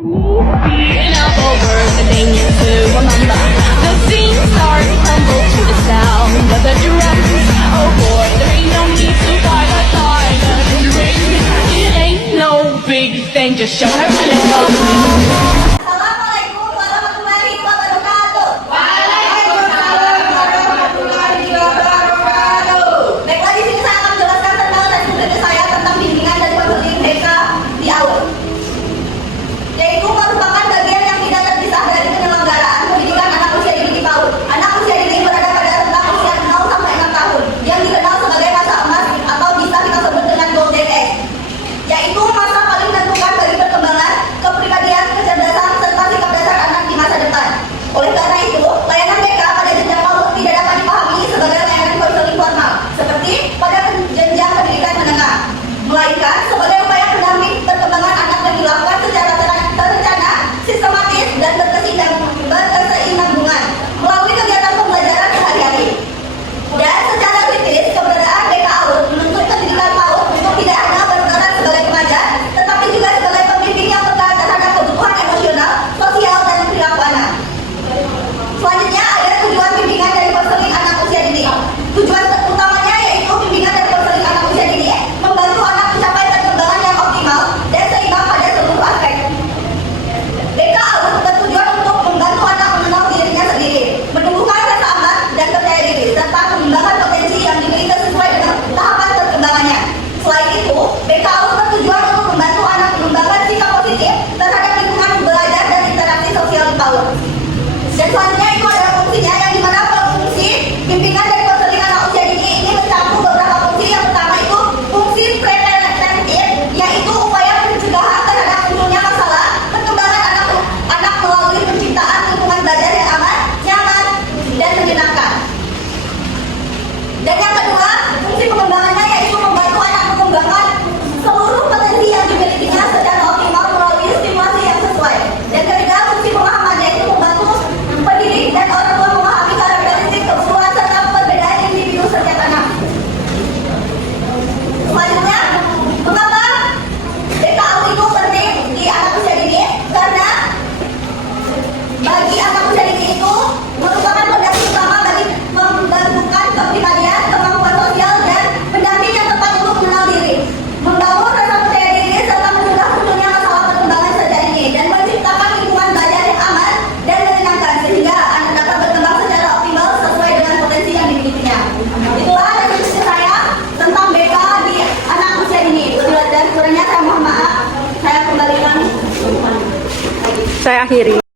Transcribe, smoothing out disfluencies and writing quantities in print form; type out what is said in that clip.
Being up over the thing to remember. The scene starts to tumble to the sound of the drum. Oh boy, there ain't no need to fight a time. It ain't no big thing, just show her a little. Assalamualaikum warahmatullahi wabarakatuh. Waalaikumsalam warahmatullahi wabarakatuh. Baiklah, di sini saya akan menjelaskan tentang tugas saya tentang bimbingan dan konseling BK di AUD, yaitu merupakan bagian yang tidak terpisah dari penyelenggaraan pendidikan anak usia dini di PAUD. Anak usia dini berada pada rentang usia 0 sampai 6 tahun yang dikenal sebagai masa emas atau bisa kita sebut dengan golden age, yaitu masa paling menentukan bagi perkembangan kepribadian, kecerdasan, serta sikap dasar anak di masa depan. Oleh karena itu, layanan BK pada jenjang PAUD tidak dapat dipahami sebagai layanan konseling formal seperti pada jenjang pendidikan menengah, melainkan sebagai upaya pendamping perkembangan anak yang dilakukan secara terencana, sistematis, dan berkesinambungan melalui kegiatan pembelajaran sehari-hari. Dan secara kritis, keberadaan BK AUD menuntut pendidikan PAUD untuk tidak hanya berperan sebagai pengajar, tetapi juga sebagai pembimbing yang peka terhadap kebutuhan emosional, sosial, dan perilaku anak. Selanjutnya ada tujuan bimbingan dari konseling anak usia dini. Tujuan utamanya yaitu bimbingan dari konseling anak usia dini membantu anak mencapai perkembangan yang optimal dan seimbang pada seluruh aspek. BK AUD bertujuan untuk membantu anak mengenal dirinya sendiri, menumbuhkan rasa aman dan percaya diri, serta mengembangkan potensi yang dimiliki sesuai dengan tahapan perkembangannya. Selain itu, BK AUD bertujuan untuk membantu anak mengembangkan sikap positif terhadap lingkungan belajar dan interaksi sosial di PAUD. Dan selanjutnya itu adalah fungsinya, yang dimana fungsi bimbingan dan konseling anak usia dini ini mencakup beberapa fungsi. Yang pertama itu fungsi preventif, yaitu upaya pencegahan terhadap munculnya masalah perkembangan anak melalui penciptaan lingkungan belajar yang aman, nyaman, dan menyenangkan. Dan yang kedua, fungsi pengembangannya yaitu membantu anak mengembangkan seluruh potensi yang dimilikinya secara optimal melalui stimulasi yang sesuai. Dan ketiga, fungsi pemahaman yaitu membantu pendidik dan orang tua memahami karakteristik, kebutuhan, serta perbedaan individu setiap anak. Selanjutnya, mengapa BK AUD itu penting di anak usia dini? Karena bagi anak usia dini itu merupakan fondasi utama bagi membentukkan kepribadian, kemampuan sosial, dan pendamping yang tepat untuk mengenal diri, membangun rasa percaya diri, serta mencegah munculnya masalah perkembangan sejak dini, dan menciptakan lingkungan belajar yang aman dan menyenangkan sehingga anak dapat berkembang secara optimal sesuai dengan potensi yang dimilikinya. Itulah diskusi saya tentang BK di anak usia dini. Dan kurangnya saya mohon maaf. Saya kembalikan. Saya akhiri.